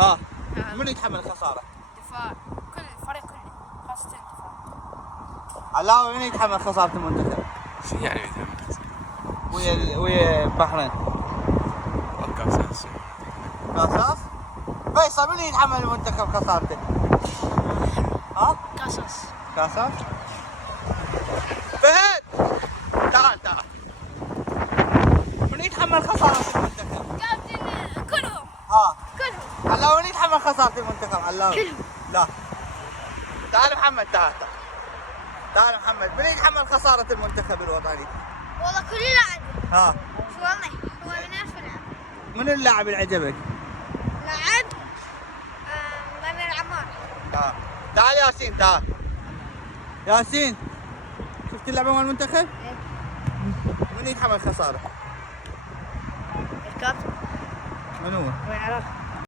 ها من يتحمل الخساره؟ دفاع، كل الفريق كله خاصة الدفاع. علاوي من يتحمل خساره المنتخب؟ شو يعني يتحمل؟ ويا البحرين كاساس. كاساس؟ فيصل من يتحمل المنتخب خسارته؟ ها؟ كاساس؟ فهد تعال من يتحمل خسارة المنتخب؟ كابتن كلهم. كلهم. علاوي من يتحمل خسارة المنتخب؟ علاوي؟ كلهم. لا تعال محمد تعال محمد من يتحمل خسارة المنتخب الوطني؟ والله كل لاعب. والله هو من الفرق. من اللاعب اللي عجبك؟ لاعب من العمار. تعال ياسين شفت اللعبة مال المنتخب؟ من يتحمل خسارة؟ الكابتن. من هو؟ وين عرفت؟